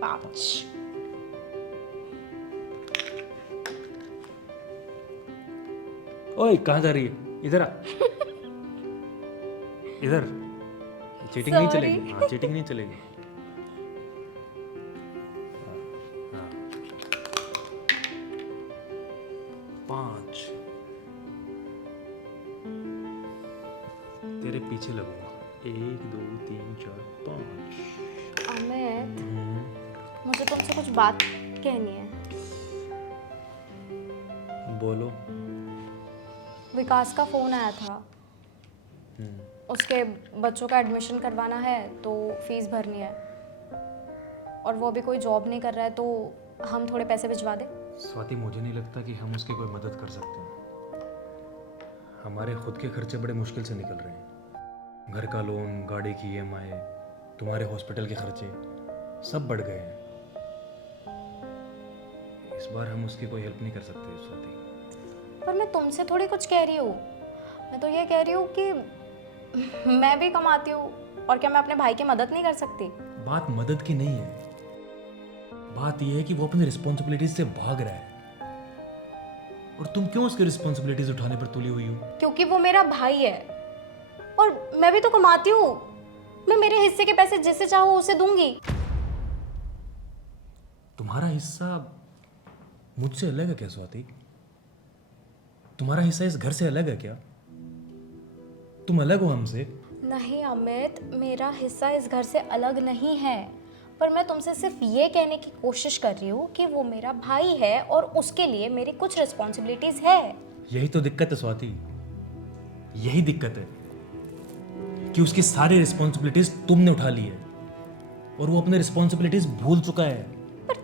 5। ओए कहाँ जा रही है? इधर आ। इधर। चीटिंग नहीं Sorry. चलेगी। हाँ चीटिंग नहीं चलेगी। हाँ। 5। तेरे पीछे लगूंगा। 1 2 3 4 5। अमित, मुझे तुमसे कुछ बात कहनी है। बोलो। विकास का फोन आया था, उसके बच्चों का एडमिशन करवाना है तो फीस भरनी है, और वो अभी कोई जॉब नहीं कर रहा है, तो हम थोड़े पैसे भिजवा दें। स्वाति, मुझे नहीं लगता कि हम उसकी कोई मदद कर सकते हैं। हमारे खुद के खर्चे बड़े मुश्किल से निकल रहे हैं। घर का लोन, गाड़ी की EMI, तुम्हारे हॉस्पिटल के खर्चे सब बढ़ गए हैं। इस बार हम उसकी कोई हेल्प नहीं कर सकते स्वाति। पर मैं तुमसे थोड़ी कुछ कह रही हूँ, मैं तो ये कह रही हूँ कि मैं भी कमाती हूँ, और क्या मैं अपने भाई की मदद नहीं कर सकती? बात मदद की नहीं है, बात यह है कि वो अपनी रिस्पॉन्सिबिलिटीज से भाग रहा है। और तुम क्यों उसकी रिस्पॉन्सिबिलिटीज उठाने पर तुली हुई हो? क्योंकि वो मेरा भाई है, और मैं भी तो कमाती हूँ। मैं मेरे हिस्से के पैसे जिसे चाहूँ उसे दूंगी। तुम्हारा हिस्सा मुझसे अलग है क्या स्वाति? तुम्हारा हिस्सा इस घर से अलग है क्या? तुम अलग हो हमसे? नहीं अमित, मेरा हिस्सा इस घर से अलग नहीं है, पर मैं तुमसे सिर्फ ये कहने की कोशिश कर रही हूँ कि वो मेरा भाई है और उसके लिए मेरी कुछ रिस्पॉन्सिबिलिटीज है। यही तो दिक्कत है स्वाति, यही दिक्कत है कि उसकी सारी रिस्पॉन्सिबिलिटीज तुमने उठा ली है और वो अपनी रिस्पॉन्सिबिलिटीज भूल चुका है। पर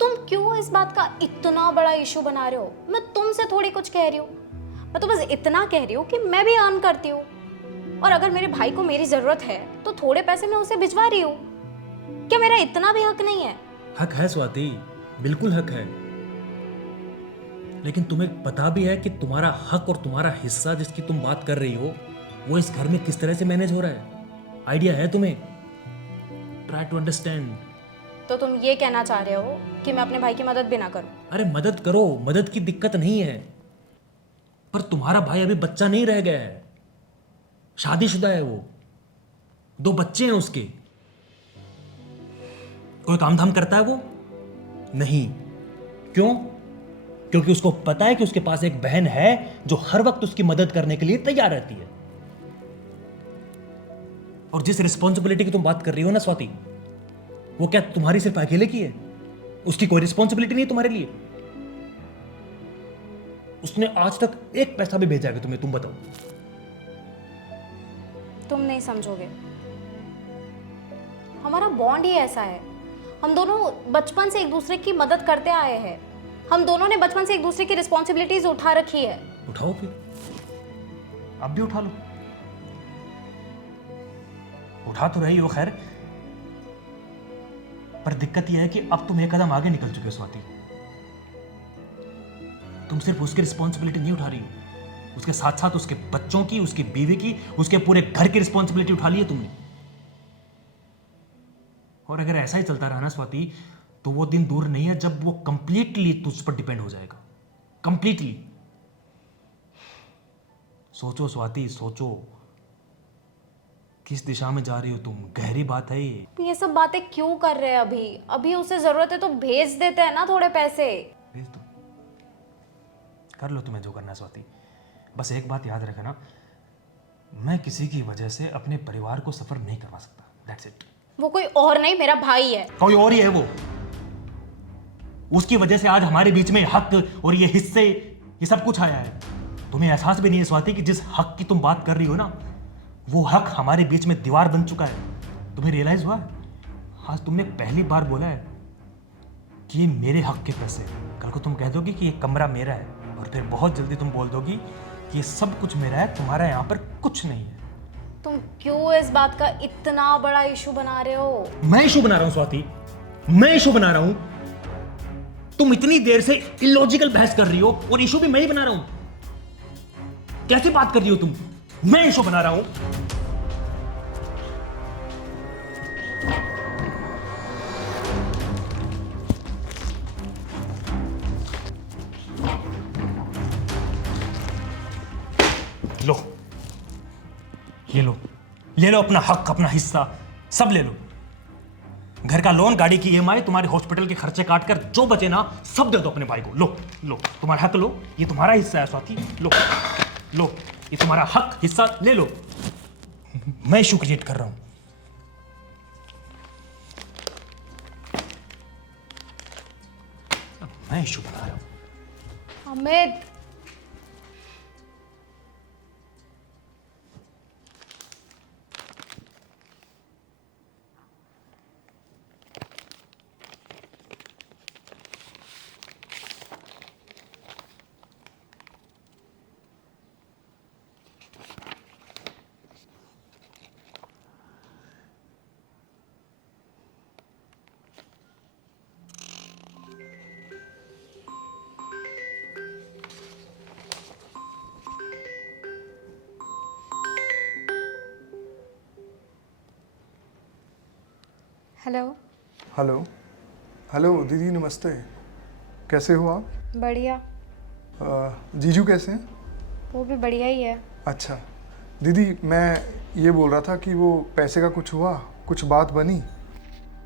तुम क्यों इस बात का इतना बड़ा इशू बना रहे हो? मैं तुमसे थोड़ी कुछ कह रही हूँ, मैं तो बस इतना कह रही हूँ कि मैं भी अर्न करती हूँ, और अगर मेरे भाई को मेरी जरूरत है तो थोड़े पैसे मैं उसे भिजवा रही हूँ। क्या मेरा इतना भी हक नहीं है? हक है स्वाति, बिल्कुल हक है, लेकिन तुम्हें पता भी है कि तुम्हारा हक और तुम्हारा हिस्सा जिसकी तुम बात कर रही हो वो इस घर में किस तरह से मैनेज हो रहा है? आइडिया है तुम्हें? Try to understand. तो तुम ये कहना चाह रहे हो कि मैं अपने भाई की मदद भी ना करूं? अरे मदद करो, मदद की दिक्कत नहीं है, पर तुम्हारा भाई अभी बच्चा नहीं रह गया है, शादीशुदा है वो, 2 बच्चे हैं उसके। कोई काम धाम करता है वो? नहीं। क्यों? क्योंकि उसको पता है कि उसके पास एक बहन है जो हर वक्त उसकी मदद करने के लिए तैयार रहती है। और जिस रिस्पॉन्सिबिलिटी की तुम बात कर रही हो ना स्वाति, वो क्या तुम्हारी सिर्फ अकेले की है? उसकी कोई रिस्पॉन्सिबिलिटी नहीं है तुम्हारे लिए? उसने आज तक एक पैसा भी भेजा है तुम्हें? तुम बताओ। तुम नहीं समझोगे, हमारा बॉन्ड ही ऐसा है। हम दोनों बचपन से एक दूसरे की मदद करते आए हैं, हम दोनों ने बचपन से एक दूसरे की रिस्पॉन्सिबिलिटीज उठा रखी है। उठाओ फिर, अब भी उठा लो। उठा तो रही हो खैर, पर दिक्कत यह है कि अब तुम एक कदम आगे निकल चुके हो स्वाति। तुम सिर्फ उसकी रिस्पॉन्सिबिलिटी नहीं उठा रही हो, उसके साथ साथ उसके बच्चों की, उसकी बीवी की, उसके पूरे घर की रिस्पॉन्सिबिलिटी उठा ली है तुमने। और अगर ऐसा ही चलता रहा ना स्वाति, तो वो दिन दूर नहीं है जब वो कंप्लीटली तुझ पर डिपेंड हो जाएगा, कंप्लीटली। सोचो स्वाति, सोचो किस दिशा में जा रही हो तुम। गहरी बात है ये सब बातें क्यों कर रहे हैं? अभी उसे जरूरत है तो भेज देते हैं ना थोड़े पैसे। भेज दो, कर लो तुम्हें जो करना है स्वाति। बस एक बात याद रखना, मैं किसी की वजह से अपने परिवार को सफर नहीं करवा सकता। That's it. वो कोई और नहीं, मेरा भाई है। कोई और ही है वो। उसकी वजह से आज हमारे बीच में हक और ये हिस्से, ये सब कुछ आया है। तुम्हें एहसास भी नहीं है स्वाति कि जिस हक की तुम बात कर रही हो ना, वो हक हमारे बीच में दीवार बन चुका है। तुम्हें रियलाइज हुआ है? आज तुमने पहली बार बोला है कि ये मेरे हक के पैसे। कल को तुम कह दोगी कि ये कमरा मेरा है, और फिर बहुत जल्दी तुम बोल दोगी कि ये सब कुछ मेरा है, तुम्हारा यहाँ पर कुछ नहीं है। तुम क्यों इस बात का इतना बड़ा इशू बना रहे हो? मैं इशू बना रहा हूं स्वाति, मैं इशू बना रहा हूं? तुम इतनी देर से इलॉजिकल बहस कर रही हो और इशू भी मैं ही बना रहा हूं। कैसे बात कर रही हो तुम? मैं इशू बना रहा हूं? ले लो अपना हक, अपना हिस्सा, सब ले लो। घर का लोन, गाड़ी की ईएमआई, तुम्हारे हॉस्पिटल के खर्चे काट कर जो बचे ना सब दे दो अपने भाई को। लो लो, तुम्हारा हक लो, ये तुम्हारा हिस्सा है स्वाति। लो लो, ये तुम्हारा हक, हिस्सा ले लो। मैं इशू क्रिएट कर रहा हूं। मैं इशू बना रहा हूं। अमित, हेलो। हेलो। हेलो दीदी, नमस्ते। कैसे हो आप? बढ़िया। जीजू कैसे हैं? वो भी बढ़िया ही है। अच्छा दीदी, मैं ये बोल रहा था कि वो पैसे का कुछ हुआ, कुछ बात बनी?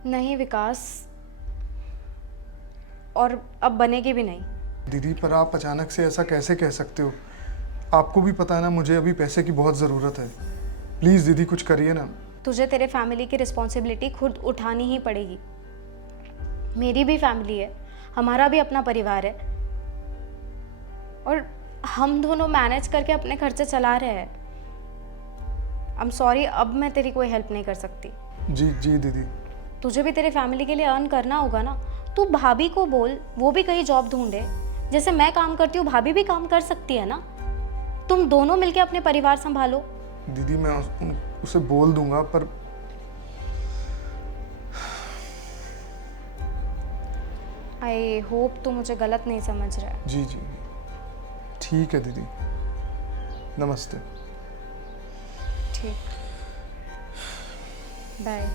नहीं विकास, और अब बनेगी भी नहीं। दीदी पर आप अचानक से ऐसा कैसे कह सकते हो? आपको भी पता है ना, मुझे अभी पैसे की बहुत ज़रूरत है। प्लीज़ दीदी कुछ करिए ना। तुझे तेरे फैमिली की रिस्पॉन्सिबिलिटी खुद उठानी ही पड़ेगी। मेरी भी फैमिली है, हमारा भी अपना परिवार है, और हम दोनों मैनेज करके अपने खर्चे चला रहे हैं। आई एम सॉरी, अब मैं तेरी कोई हेल्प नहीं कर सकती। जी जी दीदी। तुझे भी तेरे फैमिली के लिए अर्न करना होगा ना। तू भाभी को बोल, वो भी कहीं जॉब ढूंढे। जैसे मैं काम करती हूँ, भाभी भी काम कर सकती है ना। तुम दोनों मिलके अपने परिवार संभालो। दीदी मैं उसे बोल दूंगा, पर आई होप तू मुझे गलत नहीं समझ रहा है। जी जी ठीक है दीदी, नमस्ते। ठीक, बाय।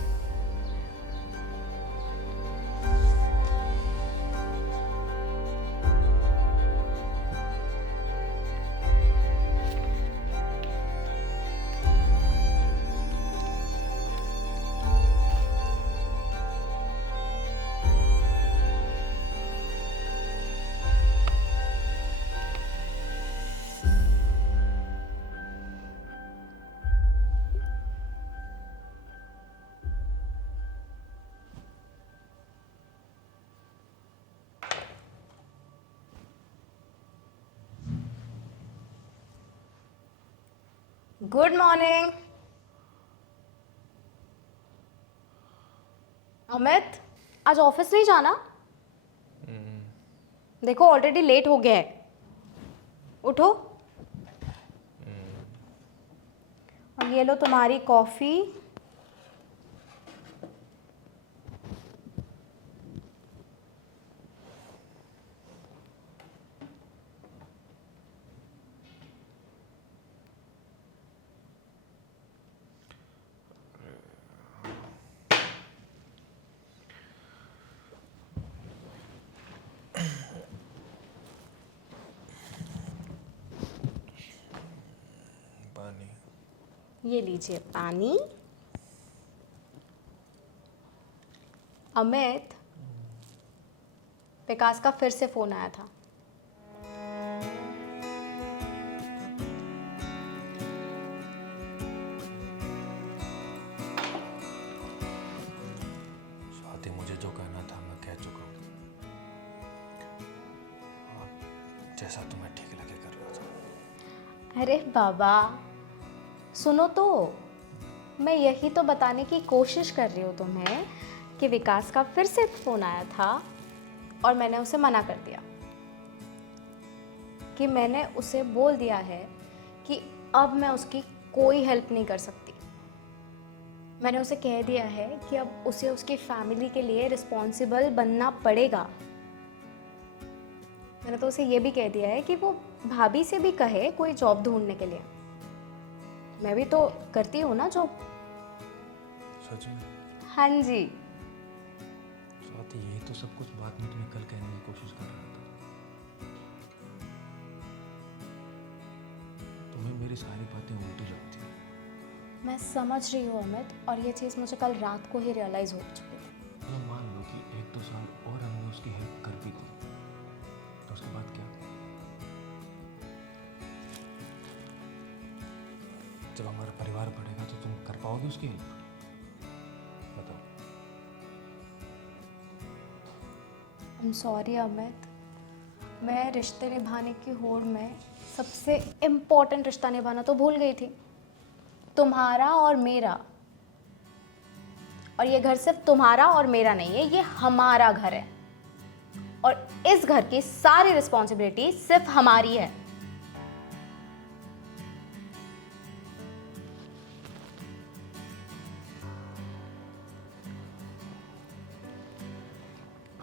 गुड मॉर्निंग अमित, आज ऑफिस नहीं जाना? देखो ऑलरेडी लेट हो गया है, उठो। और ये लो तुम्हारी कॉफी। ये लीजिए पानी। अमित, विकास का फिर से फोन आया था। स्वाति, मुझे जो कहना था मैं कह चुका हूँ। आप जैसा तुम्हें ठीक लगे कर लो। अरे बाबा सुनो तो, मैं यही तो बताने की कोशिश कर रही हूँ तुम्हें कि विकास का फिर से फ़ोन आया था और मैंने उसे मना कर दिया। कि मैंने उसे बोल दिया है कि अब मैं उसकी कोई हेल्प नहीं कर सकती। मैंने उसे कह दिया है कि अब उसे उसकी फैमिली के लिए रिस्पॉन्सिबल बनना पड़ेगा। मैंने तो उसे ये भी कह दिया है कि वो भाभी से भी कहे कोई जॉब ढूंढने के लिए। मैं भी तो करती हूँ ना जॉब। सच में? हाँ जी। स्वाति, यही तो सब कुछ बात मैं तुम्हें कल कहने की कोशिश कर रहा था। तुम्हें मेरी सारी बातें उल्टी लगती हैं। मैं समझ रही हूँ अमित, और ये चीज़ मुझे कल रात को ही रियलाइज़ हो चुकी थी। मतलब मान लो कि 1-2 साल और हमने उसकी हेल्प कर भी दी, तो उसके बाद क्या? जब हमारा परिवार बढ़ेगा तो तुम कर पाओगे उसकी हेल्प? बताओ। आई एम सॉरी अमित, मैं रिश्ते निभाने की होड़ में सबसे इम्पोर्टेंट रिश्ता निभाना तो भूल गई थी, तुम्हारा और मेरा। और ये घर सिर्फ तुम्हारा और मेरा नहीं है, ये हमारा घर है, और इस घर की सारी रिस्पॉन्सिबिलिटी सिर्फ हमारी है।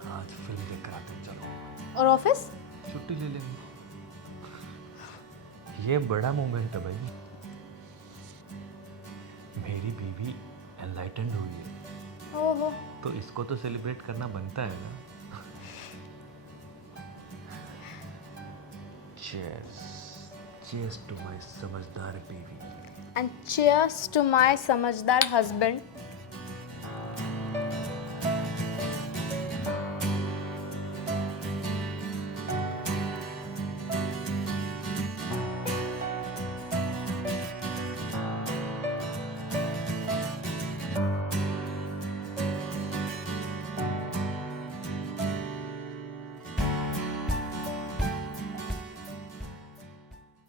आज फिल्म देख कर आते हैं, चलो। और ऑफिस? छुट्टी ले लेंगे। ये बड़ा मोमेंट है भाई। मेरी बीवी एनलाइटेंड हुई है, ओहो, तो इसको तो सेलिब्रेट करना बनता है ना। चीयर्स, चीयर्स टू माय समझदार बीवी। एंड चीयर्स टू माय समझदार हस्बैंड।